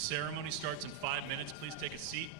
ceremony starts in 5 minutes. Please take a seat.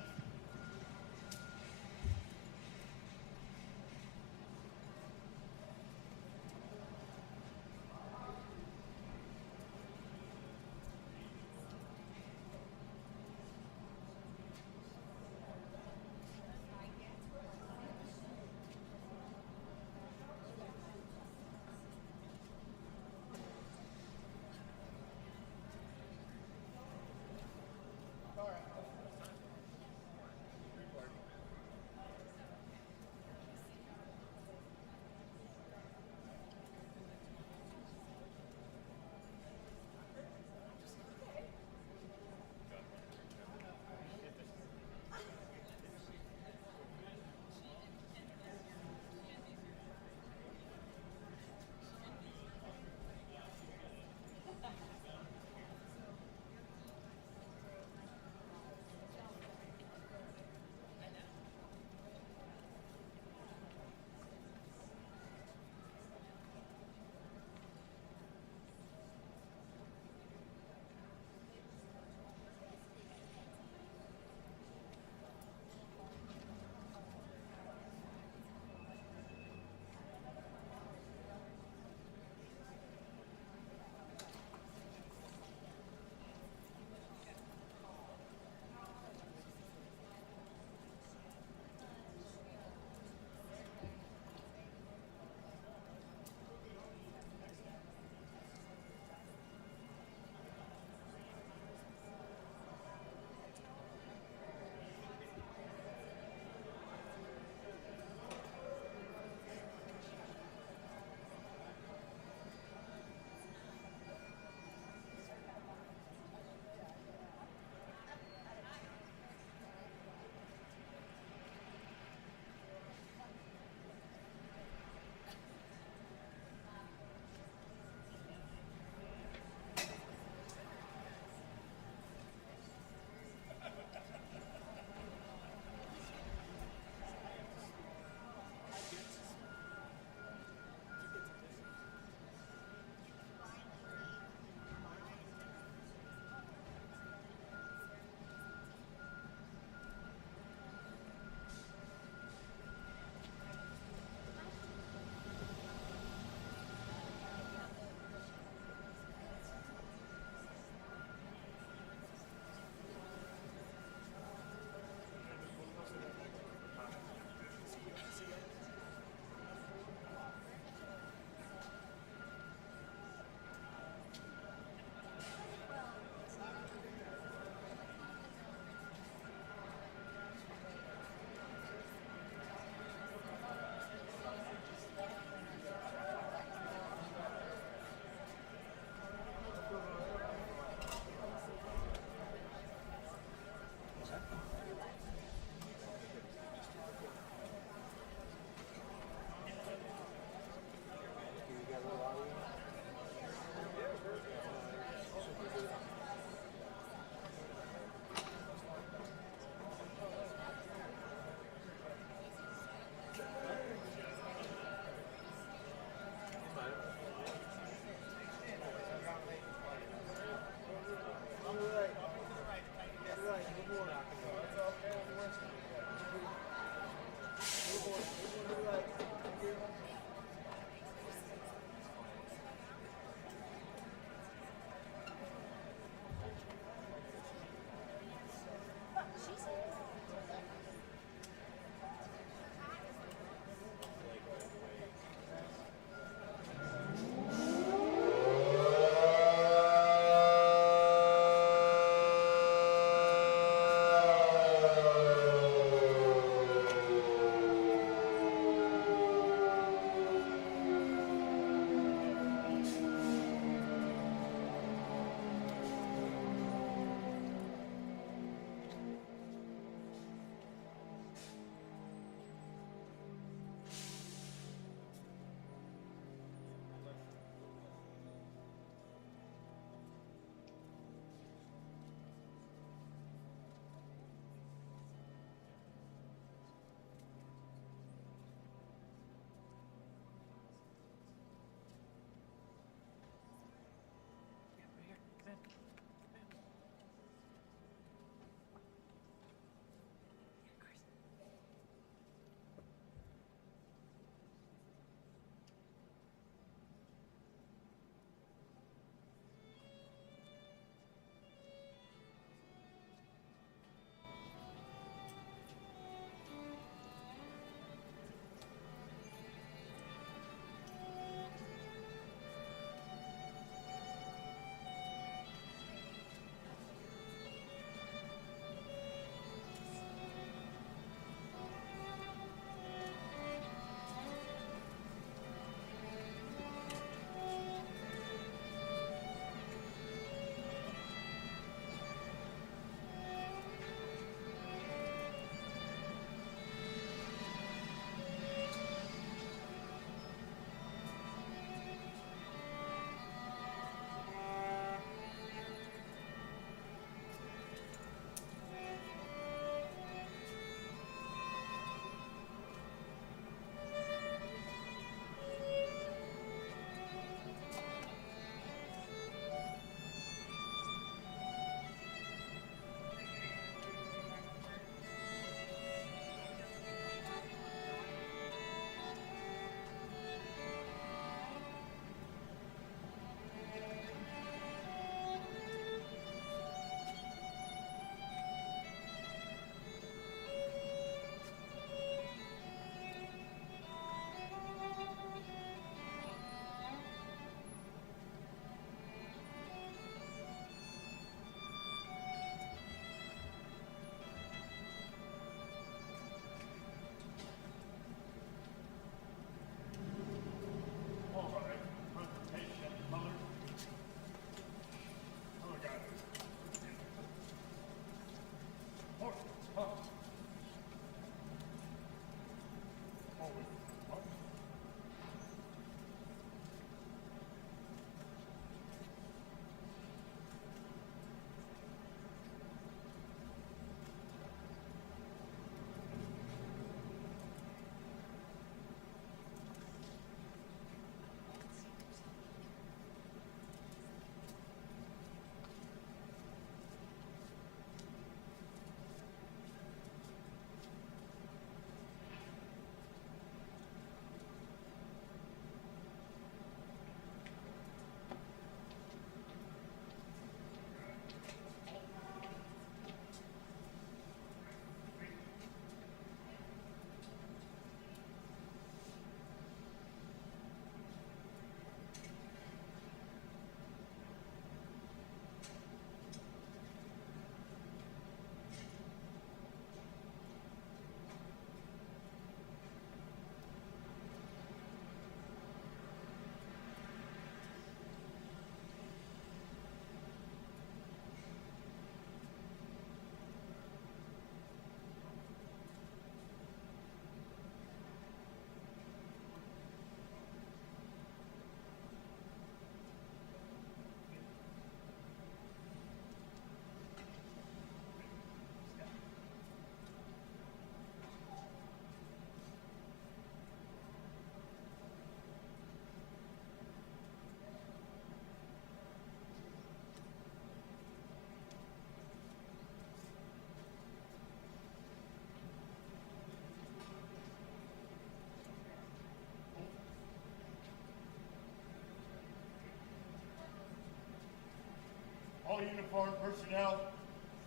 uniformed personnel,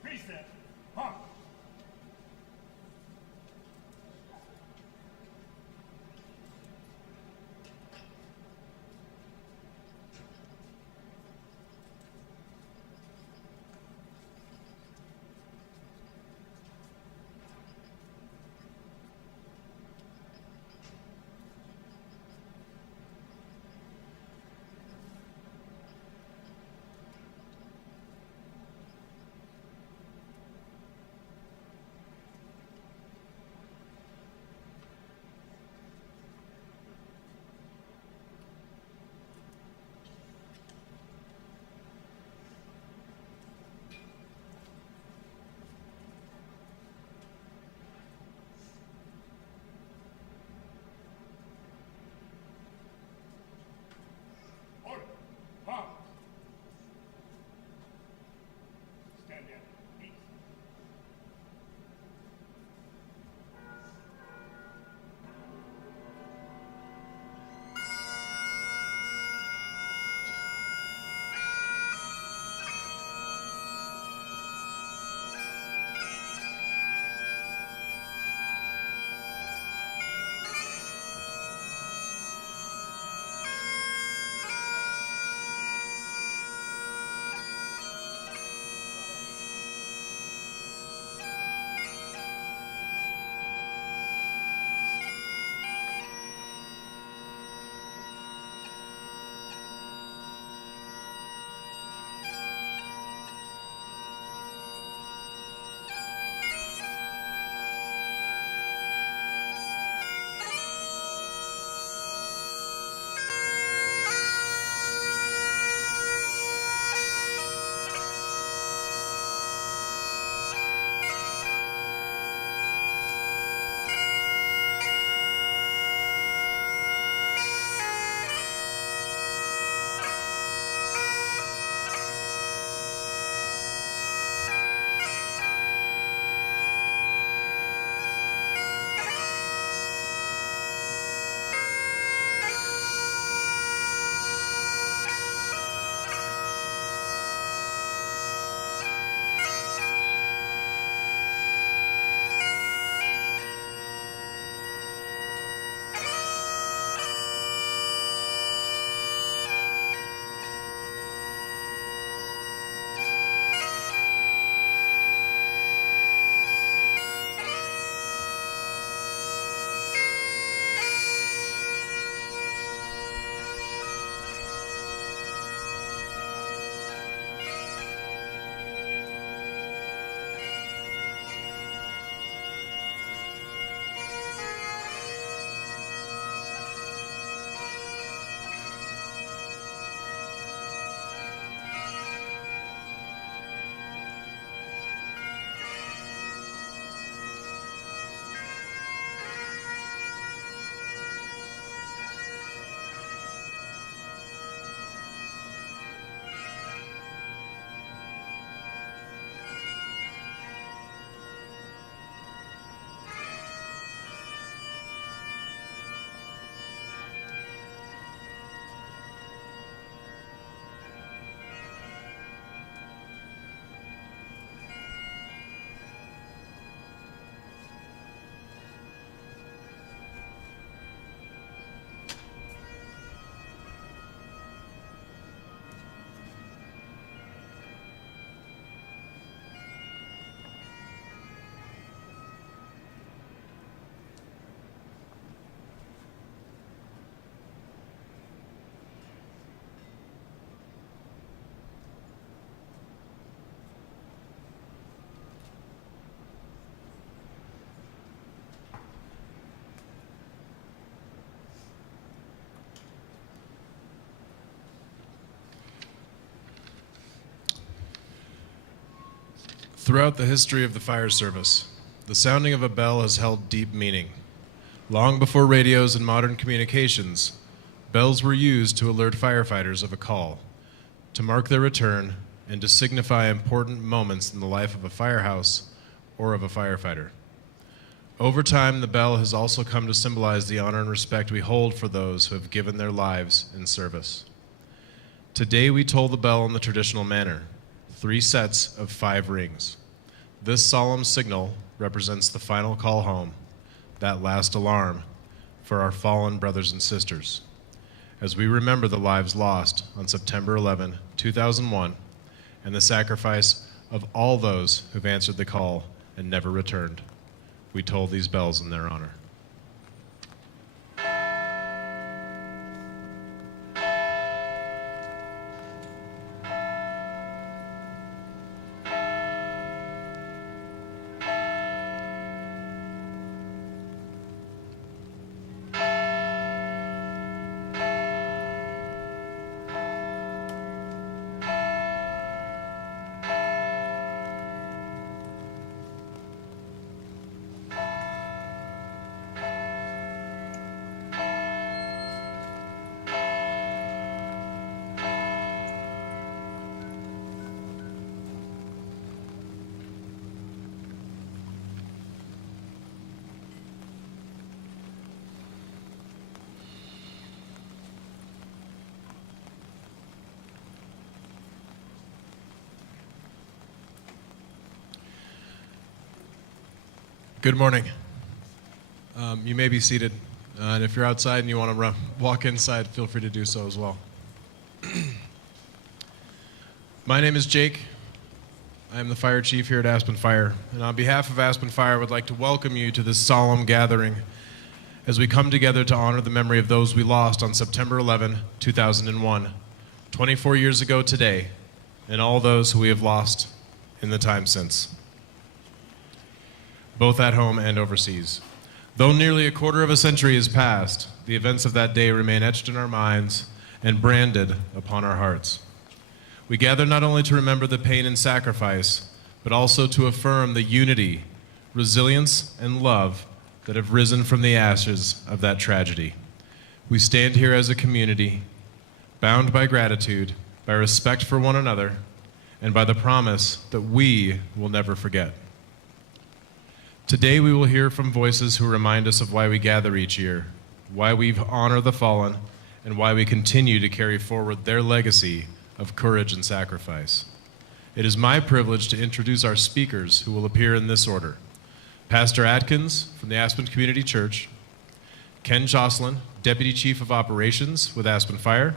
present, honk. Order, honk. Stand down, please. Throughout the history of the fire service, the sounding of a bell has held deep meaning. Long before radios and modern communications, bells were used to alert firefighters of a call, to mark their return, and to signify important moments in the life of a firehouse or of a firefighter. Over time, the bell has also come to symbolize the honor and respect we hold for those who have given their lives in service. Today, we toll the bell in the traditional manner, 3 sets of 5 rings. This solemn signal represents the final call home, that last alarm for our fallen brothers and sisters, as we remember the lives lost on September 11, 2001, and the sacrifice of all those who've answered the call and never returned. We toll these bells in their honor. Good morning. You may be seated, and if you're outside and you want to walk inside, feel free to do so as well. My name is Jake. I am the fire chief here at Aspen Fire, and on behalf of Aspen Fire, I would like to welcome you to this solemn gathering as we come together to honor the memory of those we lost on September 11, 2001, 24 years ago today, and all those who we have lost in the time since, both at home and overseas. Though nearly a quarter of a century has passed, the events of that day remain etched in our minds and branded upon our hearts. We gather not only to remember the pain and sacrifice, but also to affirm the unity, resilience, and love that have risen from the ashes of that tragedy. We stand here as a community, bound by gratitude, by respect for one another, and by the promise that we will never forget. Today we will hear from voices who remind us of why we gather each year, why we honor the fallen, and why we continue to carry forward their legacy of courage and sacrifice. It is my privilege to introduce our speakers who will appear in this order. Pastor Atkins from the Aspen Community Church, Ken Jocelyn, Deputy Chief of Operations with Aspen Fire,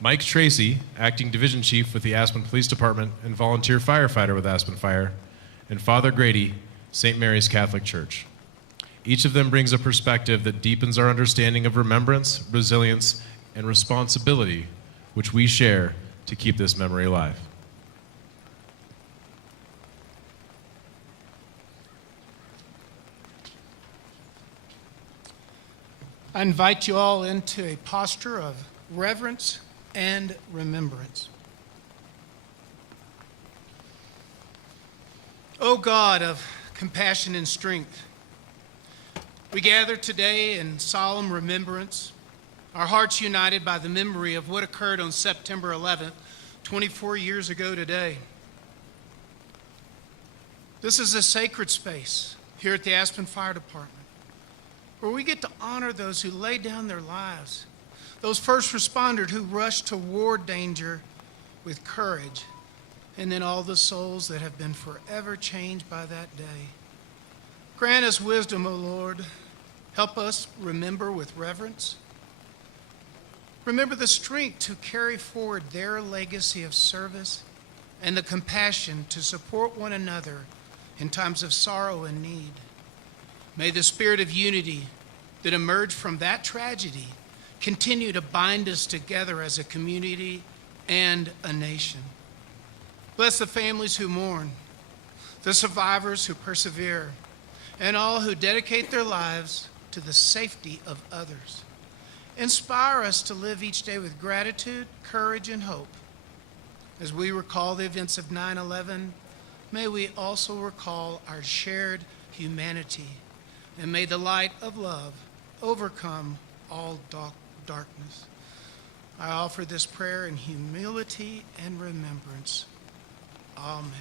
Mike Tracy, Acting Division Chief with the Aspen Police Department and volunteer firefighter with Aspen Fire, and Father Grady, St. Mary's Catholic Church. Each of them brings a perspective that deepens our understanding of remembrance, resilience, and responsibility, which we share to keep this memory alive. I invite you all into a posture of reverence and remembrance. O God of compassion and strength, we gather today in solemn remembrance, our hearts united by the memory of what occurred on September 11th, 24 years ago today. This is a sacred space here at the Aspen Fire Department, where we get to honor those who laid down their lives, those first responders who rushed toward danger with courage, and then all the souls that have been forever changed by that day. Grant us wisdom, O Lord. Help us remember with reverence. Remember the strength to carry forward their legacy of service and the compassion to support one another in times of sorrow and need. May the spirit of unity that emerged from that tragedy continue to bind us together as a community and a nation. Bless the families who mourn, the survivors who persevere, and all who dedicate their lives to the safety of others. Inspire us to live each day with gratitude, courage, and hope. As we recall the events of 9/11, may we also recall our shared humanity, and may the light of love overcome all darkness. I offer this prayer in humility and remembrance. Amen.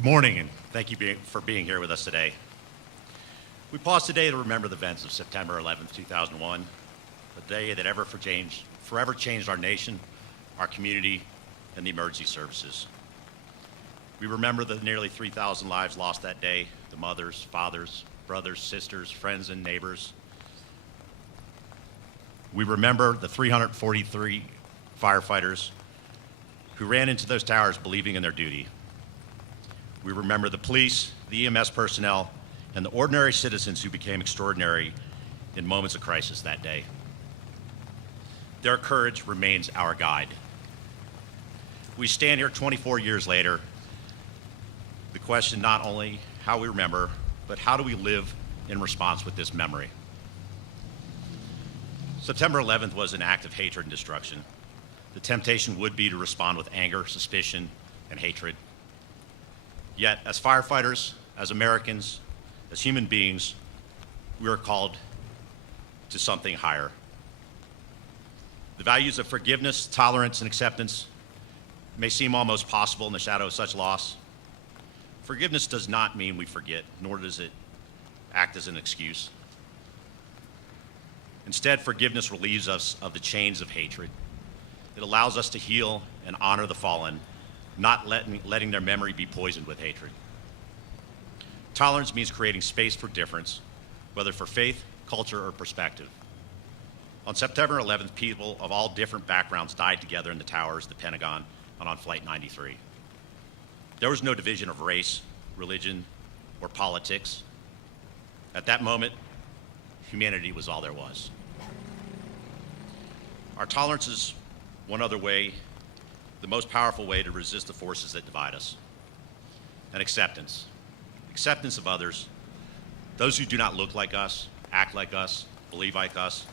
Good morning, and thank you for being here with us today. We pause today to remember the events of September 11th, 2001, a day that forever changed our nation, our community, and the emergency services. We remember the nearly 3,000 lives lost that day, the mothers, fathers, brothers, sisters, friends, and neighbors. We remember the 343 firefighters who ran into those towers believing in their duty. We remember the police, the EMS personnel, and the ordinary citizens who became extraordinary in moments of crisis that day. Their courage remains our guide. We stand here 24 years later. The question not only how we remember, but how do we live in response with this memory? September 11th was an act of hatred and destruction. The temptation would be to respond with anger, suspicion, and hatred. Yet, as firefighters, as Americans, as human beings, we are called to something higher. The values of forgiveness, tolerance, and acceptance may seem almost possible in the shadow of such loss. Forgiveness does not mean we forget, nor does it act as an excuse. Instead, forgiveness relieves us of the chains of hatred. It allows us to heal and honor the fallen, not letting their memory be poisoned with hatred. Tolerance means creating space for difference, whether for faith, culture, or perspective. On September 11th, people of all different backgrounds died together in the towers, the Pentagon, and on Flight 93. There was no division of race, religion, or politics. At that moment, humanity was all there was. Our tolerance is one other way, the most powerful way to resist the forces that divide us. And acceptance. Acceptance of others, those who do not look like us, act like us, believe like us,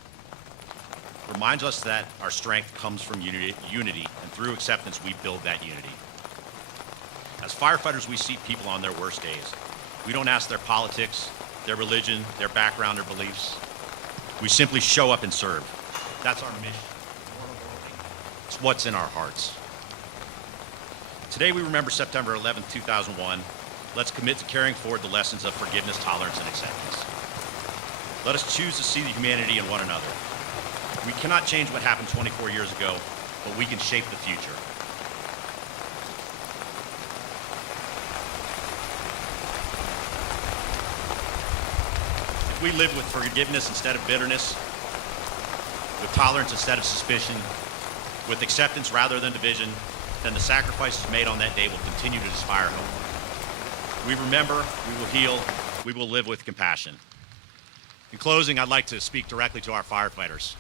reminds us that our strength comes from unity, and through acceptance, we build that unity. As firefighters, we see people on their worst days. We don't ask their politics, their religion, their background, or beliefs. We simply show up and serve. That's our mission. It's what's in our hearts. Today we remember September 11th, 2001. Let's commit to carrying forward the lessons of forgiveness, tolerance, and acceptance. Let us choose to see the humanity in one another. We cannot change what happened 24 years ago, but we can shape the future. If we live with forgiveness instead of bitterness, with tolerance instead of suspicion, with acceptance rather than division, then the sacrifices made on that day will continue to inspire hope. We remember, we will heal, we will live with compassion. In closing, I'd like to speak directly to our firefighters.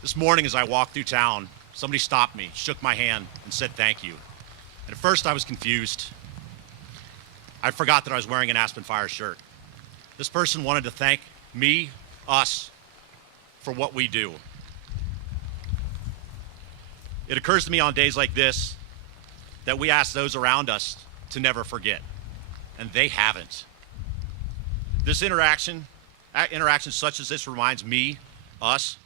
This morning as I walked through town, somebody stopped me, shook my hand, and said thank you. And at first I was confused. I forgot that I was wearing an Aspen Fire shirt. This person wanted to thank me, us, for what we do. It occurs to me on days like this that we ask those around us to never forget, and they haven't. This interaction such as this reminds me, us,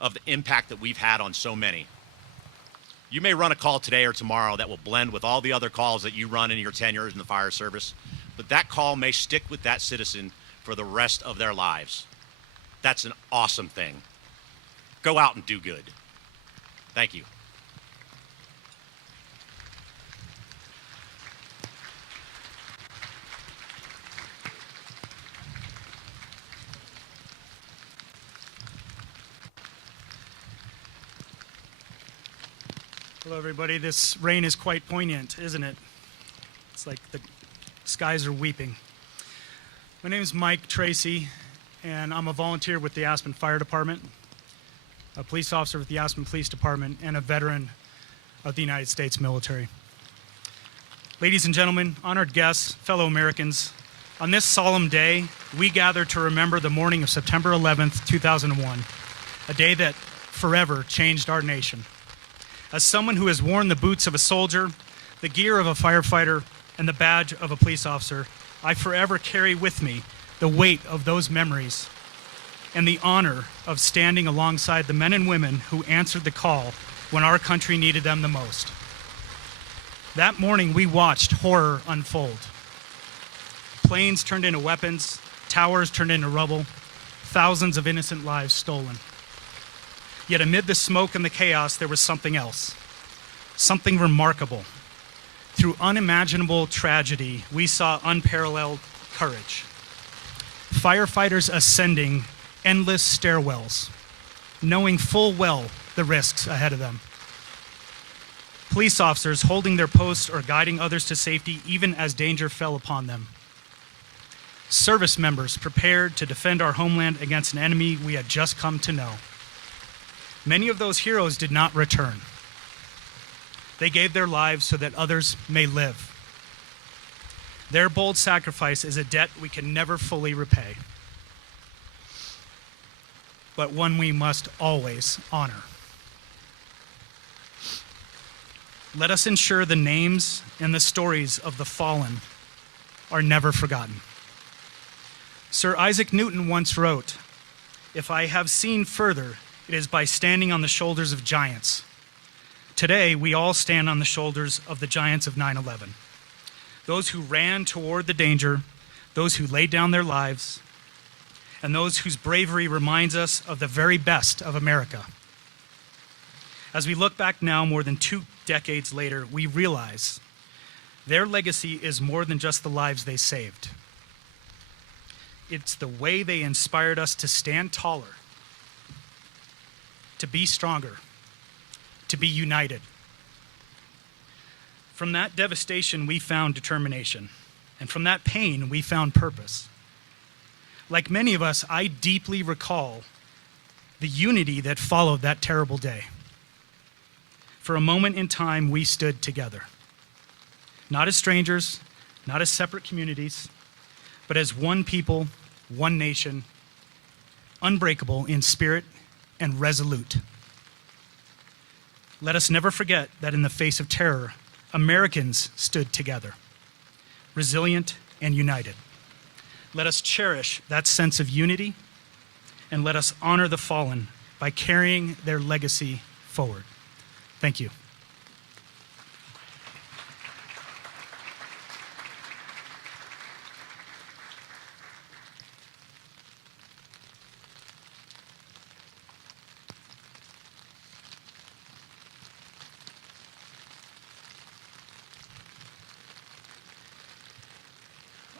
of the impact that we've had on so many. You may run a call today or tomorrow that will blend with all the other calls that you run in your tenure in the fire service, but that call may stick with that citizen for the rest of their lives. That's an awesome thing. Go out and do good. Thank you. Hello, everybody. This rain is quite poignant, isn't it? It's like the skies are weeping. My name is Mike Tracy, and I'm a volunteer with the Aspen Fire Department, a police officer with the Aspen Police Department, and a veteran of the United States military. Ladies and gentlemen, honored guests, fellow Americans, on this solemn day, we gather to remember the morning of September 11th, 2001, a day that forever changed our nation. As someone who has worn the boots of a soldier, the gear of a firefighter, and the badge of a police officer, I forever carry with me the weight of those memories and the honor of standing alongside the men and women who answered the call when our country needed them the most. That morning, we watched horror unfold. Planes turned into weapons, towers turned into rubble, thousands of innocent lives stolen. Yet amid the smoke and the chaos, there was something else, something remarkable. Through unimaginable tragedy, we saw unparalleled courage. Firefighters ascending endless stairwells, knowing full well the risks ahead of them. Police officers holding their posts or guiding others to safety even as danger fell upon them. Service members prepared to defend our homeland against an enemy we had just come to know. Many of those heroes did not return. They gave their lives so that others may live. Their bold sacrifice is a debt we can never fully repay, but one we must always honor. Let us ensure the names and the stories of the fallen are never forgotten. Sir Isaac Newton once wrote, "If I have seen further, it is by standing on the shoulders of giants." Today, we all stand on the shoulders of the giants of 9/11. Those who ran toward the danger, those who laid down their lives, and those whose bravery reminds us of the very best of America. As we look back now, more than 2 decades later, we realize their legacy is more than just the lives they saved. It's the way they inspired us to stand taller, to be stronger, to be united. From that devastation, we found determination, and from that pain, we found purpose. Like many of us, I deeply recall the unity that followed that terrible day. For a moment in time, we stood together. Not as strangers, not as separate communities, but as one people, one nation, unbreakable in spirit and resolute. Let us never forget that in the face of terror, Americans stood together, resilient and united. Let us cherish that sense of unity, and let us honor the fallen by carrying their legacy forward. Thank you.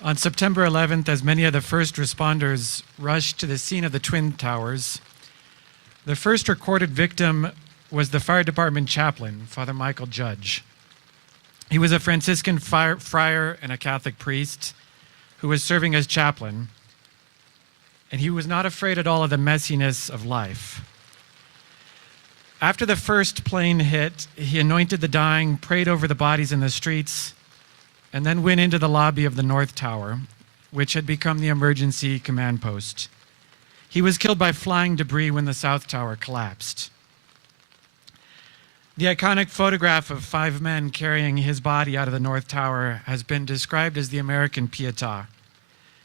On September 11th, as many of the first responders rushed to the scene of the Twin Towers, the first recorded victim was the fire department chaplain, Father Michael Judge. He was a Franciscan friar and a Catholic priest who was serving as chaplain, and he was not afraid at all of the messiness of life. After the first plane hit, he anointed the dying, prayed over the bodies in the streets, and then went into the lobby of the North Tower, which had become the emergency command post. He was killed by flying debris when the South Tower collapsed. The iconic photograph of 5 men carrying his body out of the North Tower has been described as the American Pietà.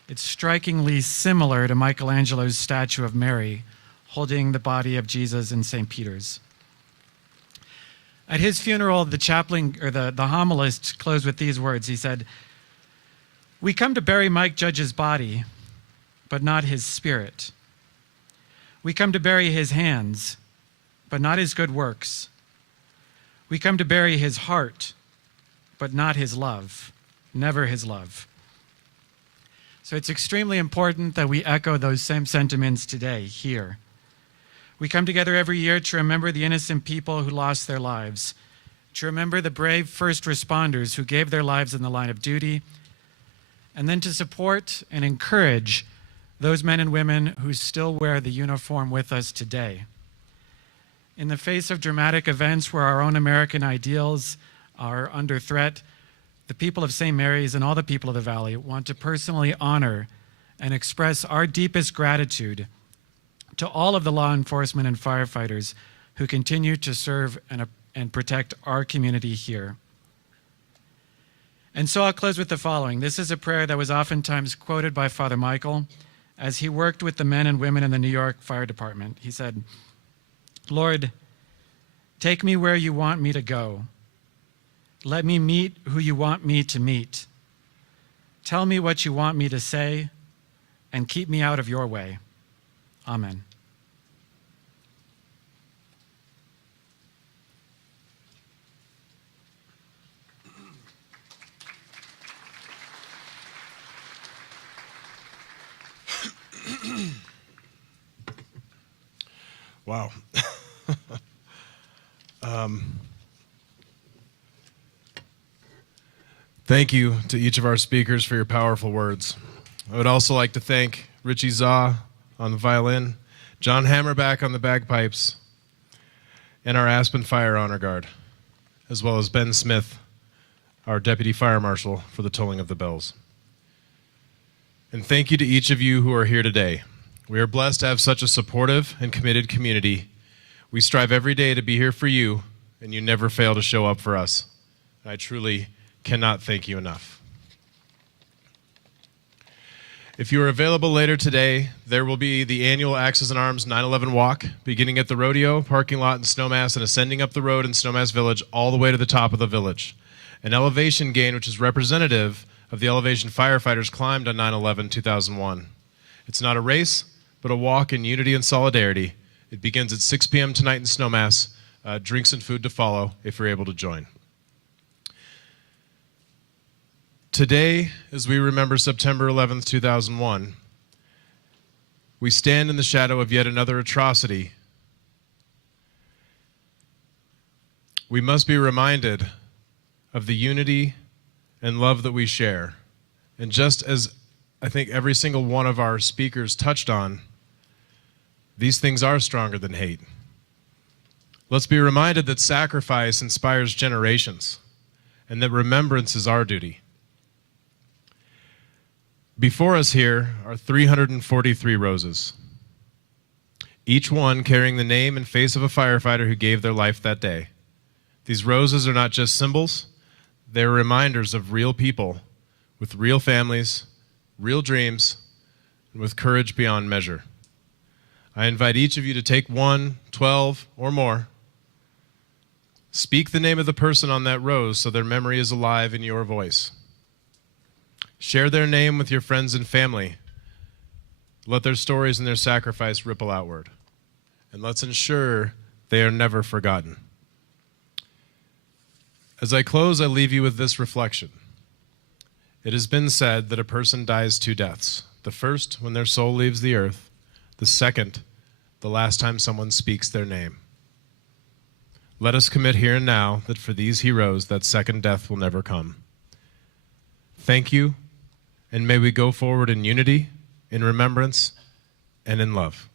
It's strikingly similar to Michelangelo's statue of Mary holding the body of Jesus in St. Peter's. At his funeral, the chaplain, or the homilist, closed with these words. He said, "We come to bury Mike Judge's body, but not his spirit. We come to bury his hands, but not his good works. We come to bury his heart, but not his love, never his love." So it's extremely important that we echo those same sentiments today, here. We come together every year to remember the innocent people who lost their lives, to remember the brave first responders who gave their lives in the line of duty, and then to support and encourage those men and women who still wear the uniform with us today. In the face of dramatic events where our own American ideals are under threat, the people of St. Mary's and all the people of the Valley want to personally honor and express our deepest gratitude to all of the law enforcement and firefighters who continue to serve and protect our community here. And so I'll close with the following. This is a prayer that was oftentimes quoted by Father Michael as he worked with the men and women in the New York Fire Department. He said, "Lord, take me where you want me to go. Let me meet who you want me to meet. Tell me what you want me to say, and keep me out of your way. Amen. Wow. Thank you to each of our speakers for your powerful words. I would also like to thank Richie Zaw on the violin, John Hammerback on the bagpipes, and our Aspen Fire Honor Guard, as well as Ben Smith, our Deputy Fire Marshal, for the tolling of the bells. And thank you to each of you who are here today. We are blessed to have such a supportive and committed community. We strive every day to be here for you, and you never fail to show up for us. I truly cannot thank you enough. If you are available later today, there will be the annual Axes and Arms 9/11 walk, beginning at the rodeo parking lot in Snowmass and ascending up the road in Snowmass Village all the way to the top of the village. An elevation gain which is representative of the elevation firefighters climbed on 9/11/2001. It's not a race, but a walk in unity and solidarity. It begins at 6 p.m. tonight in Snowmass. Drinks and food to follow if you're able to join. Today, as we remember September 11th, 2001, we stand in the shadow of yet another atrocity. We must be reminded of the unity and love that we share. And just as I think every single one of our speakers touched on, these things are stronger than hate. Let's be reminded that sacrifice inspires generations and that remembrance is our duty. Before us here are 343 roses, each one carrying the name and face of a firefighter who gave their life that day. These roses are not just symbols, they're reminders of real people with real families, real dreams, and with courage beyond measure. I invite each of you to take 1, 12, or more. Speak the name of the person on that rose so their memory is alive in your voice. Share their name with your friends and family. Let their stories and their sacrifice ripple outward. And let's ensure they are never forgotten. As I close, I leave you with this reflection. It has been said that a person dies 2 deaths. The first, when their soul leaves the earth. The second, the last time someone speaks their name. Let us commit here and now that for these heroes, that second death will never come. Thank you. And may we go forward in unity, in remembrance, and in love.